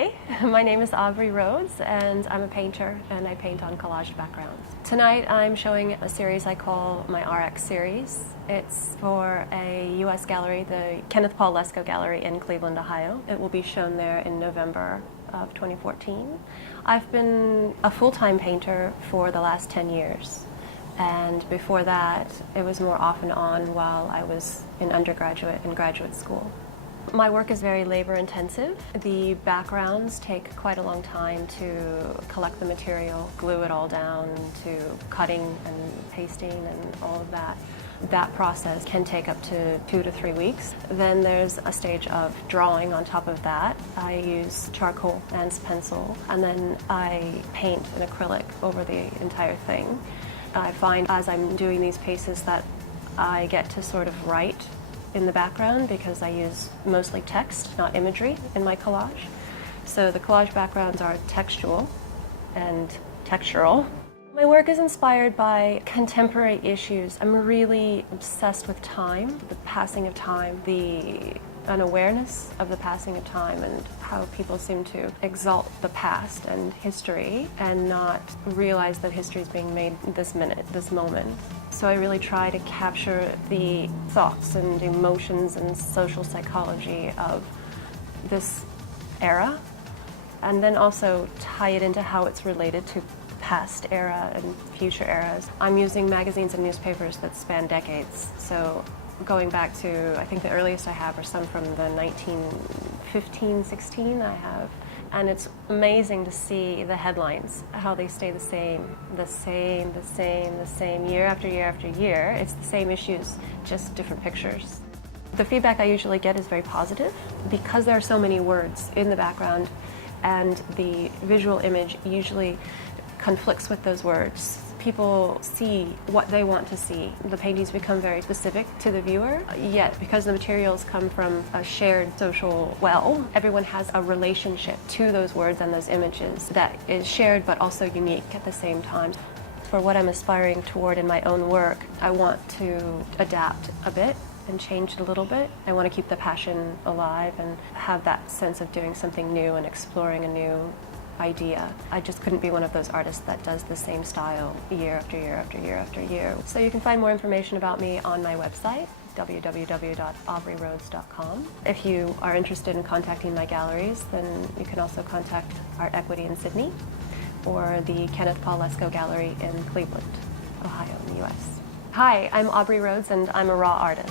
Hi, my name is Aubrey Rhodes and I'm a painter and I paint on collaged backgrounds. Tonight I'm showing a series I call my RX series. It's for a US gallery, the Kenneth Paul Lesko Gallery in Cleveland, Ohio. It will be shown there in November of 2014. I've been a full-time painter for the last 10 years. And before that, it was more off and on while I was in undergraduate and graduate school. My work is very labor intensive. The backgrounds take quite a long time to collect the material, glue it all down, to cutting and pasting and all of that. That process can take up to 2 to 3 weeks. Then there's a stage of drawing on top of that. I use charcoal and pencil, and then I paint an acrylic over the entire thing. I find as I'm doing these pieces that I get to sort of write in the background because I use mostly text, not imagery, in my collage. So the collage backgrounds are textual and textural. My work is inspired by contemporary issues. I'm really obsessed with time, the passing of time, the unawareness of the passing of time and how people seem to exalt the past and history and not realize that history is being made this minute, this moment. So I really try to capture the thoughts and emotions and social psychology of this era and then also tie it into how it's related to past era and future eras. I'm using magazines and newspapers that span decades. So going back to, I think the earliest I have are some from the 1915, 16 I have. And it's amazing to see the headlines, how they stay the same year after year after year. It's the same issues, just different pictures. The feedback I usually get is very positive because there are so many words in the background and the visual image usually conflicts with those words. People see what they want to see. The paintings become very specific to the viewer, yet because the materials come from a shared social well, everyone has a relationship to those words and those images that is shared but also unique at the same time. For what I'm aspiring toward in my own work, I want to adapt a bit and change it a little bit. I want to keep the passion alive and have that sense of doing something new and exploring a new idea. I just couldn't be one of those artists that does the same style year after year after year after year. So you can find more information about me on my website, www.aubreyrodes.com. If you are interested in contacting my galleries, then you can also contact Art Equity in Sydney or the Kenneth Paul Lesko Gallery in Cleveland, Ohio in the US. Hi, I'm Aubrey Rhodes and I'm a raw artist.